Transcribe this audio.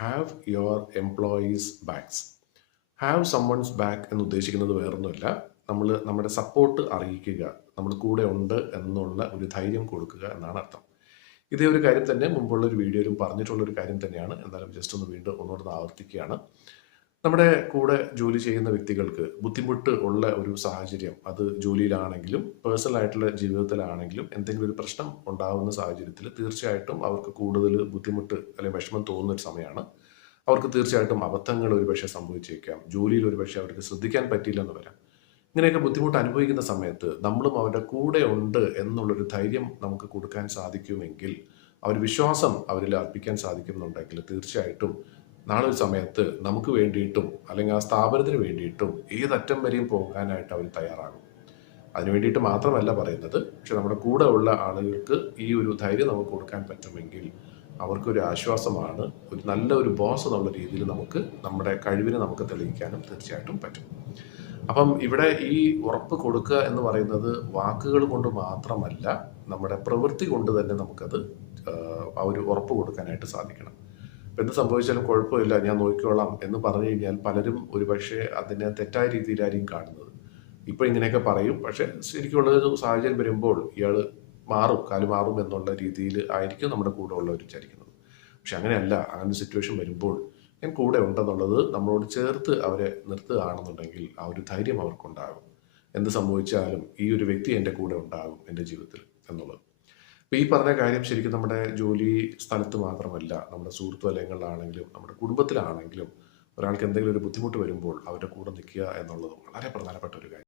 Have your employees backs. Have someone's back എന്ന് ഉദ്ദേശിക്കുന്നത് വേറൊന്നുമില്ല, നമ്മുടെ സപ്പോർട്ട് അറിയിക്കുക, നമ്മൾ കൂടെ ഉണ്ട് എന്നുള്ള ഒരു ധൈര്യം കൊടുക്കുക എന്നാണ് അർത്ഥം. ഇതേ ഒരു കാര്യം തന്നെ മുമ്പുള്ള ഒരു വീഡിയോയിലും പറഞ്ഞിട്ടുള്ളൊരു കാര്യം തന്നെയാണ്. എന്നാലും ജസ്റ്റ് ഒന്നുകൂടെ ആവർത്തിക്കുകയാണ്. നമ്മുടെ കൂടെ ജോലി ചെയ്യുന്ന വ്യക്തികൾക്ക് ബുദ്ധിമുട്ട് ഉള്ള ഒരു സാഹചര്യം, അത് ജോലിയിലാണെങ്കിലും പേഴ്സണൽ ആയിട്ടുള്ള ജീവിതത്തിലാണെങ്കിലും എന്തെങ്കിലും ഒരു പ്രശ്നം ഉണ്ടാകുന്ന സാഹചര്യത്തിൽ തീർച്ചയായിട്ടും അവർക്ക് കൂടുതൽ ബുദ്ധിമുട്ട് അല്ലെങ്കിൽ വിഷമം തോന്നുന്ന ഒരു സമയമാണ്. അവർക്ക് തീർച്ചയായിട്ടും അബദ്ധങ്ങൾ ഒരുപക്ഷെ സംഭവിച്ചേക്കാം, ജോലിയിൽ ഒരുപക്ഷെ അവർക്ക് ശ്രദ്ധിക്കാൻ പറ്റിയില്ലെന്ന് വരാം. ഇങ്ങനെയൊക്കെ ബുദ്ധിമുട്ട് അനുഭവിക്കുന്ന സമയത്ത് നമ്മളും അവരുടെ കൂടെ ഉണ്ട് എന്നുള്ളൊരു ധൈര്യം നമുക്ക് കൊടുക്കാൻ സാധിക്കുമെങ്കിൽ, ആ ഒരു വിശ്വാസം അവരിൽ അർപ്പിക്കാൻ സാധിക്കുന്നുണ്ടെങ്കിൽ തീർച്ചയായിട്ടും നാളെ ഒരു സമയത്ത് നമുക്ക് വേണ്ടിയിട്ടും അല്ലെങ്കിൽ ആ സ്ഥാപനത്തിന് വേണ്ടിയിട്ടും ഏതറ്റം വരെയും പോകാനായിട്ട് അവർ തയ്യാറാകും. അതിനു വേണ്ടിയിട്ട് മാത്രമല്ല പറയുന്നത്, പക്ഷെ നമ്മുടെ കൂടെ ഉള്ള ആളുകൾക്ക് ഈ ഒരു ധൈര്യം നമുക്ക് കൊടുക്കാൻ പറ്റുമെങ്കിൽ അവർക്കൊരു ആശ്വാസമാണ്. ഒരു നല്ല ഒരു ബോസ് എന്നുള്ള രീതിയിൽ നമുക്ക് നമ്മുടെ കഴിവിനെ നമുക്ക് തെളിയിക്കാനും തീർച്ചയായിട്ടും പറ്റും. അപ്പം ഇവിടെ ഈ ഉറപ്പ് കൊടുക്കുക എന്ന് പറയുന്നത് വാക്കുകൾ കൊണ്ട് മാത്രമല്ല, നമ്മുടെ പ്രവൃത്തി കൊണ്ട് തന്നെ നമുക്കത് ആ ഒരു ഉറപ്പ് കൊടുക്കാനായിട്ട് സാധിക്കണം. എന്ത് സംഭവിച്ചാലും കുഴപ്പമില്ല, ഞാൻ നോക്കിക്കോളാം എന്ന് പറഞ്ഞു കഴിഞ്ഞാൽ പലരും ഒരുപക്ഷെ അതിനെ തെറ്റായ രീതിയിലായിരിക്കും കാണുന്നത്. ഇപ്പം ഇങ്ങനെയൊക്കെ പറയും, പക്ഷെ ശരിക്കുള്ളൊരു സാഹചര്യം വരുമ്പോൾ ഇയാൾ കാല് മാറും എന്നുള്ള രീതിയിൽ ആയിരിക്കും നമ്മുടെ കൂടെ ഉള്ളവർ വിചാരിക്കുന്നത്. പക്ഷെ അങ്ങനെയല്ല. അങ്ങനെ സിറ്റുവേഷൻ വരുമ്പോൾ ഞാൻ കൂടെ ഉണ്ടെന്നുള്ളത് നമ്മളോട് ചേർത്ത് അവരെ നിർത്തുകയാണെന്നുണ്ടെങ്കിൽ ആ ഒരു ധൈര്യം അവർക്കുണ്ടാകും. എന്ത് സംഭവിച്ചാലും ഈ ഒരു വ്യക്തി എൻ്റെ കൂടെ ഉണ്ടാകും എൻ്റെ ജീവിതത്തിൽ എന്നുള്ളത്. അപ്പോൾ ഈ പറഞ്ഞ കാര്യം ശരിക്കും നമ്മുടെ ജോലി സ്ഥലത്ത് മാത്രമല്ല, നമ്മുടെ സുഹൃത്ത് വലയങ്ങളിലാണെങ്കിലും നമ്മുടെ കുടുംബത്തിലാണെങ്കിലും ഒരാൾക്ക് എന്തെങ്കിലും ഒരു ബുദ്ധിമുട്ട് വരുമ്പോൾ അവരുടെ കൂടെ നിൽക്കുക എന്നുള്ളത് വളരെ പ്രധാനപ്പെട്ട ഒരു കാര്യം.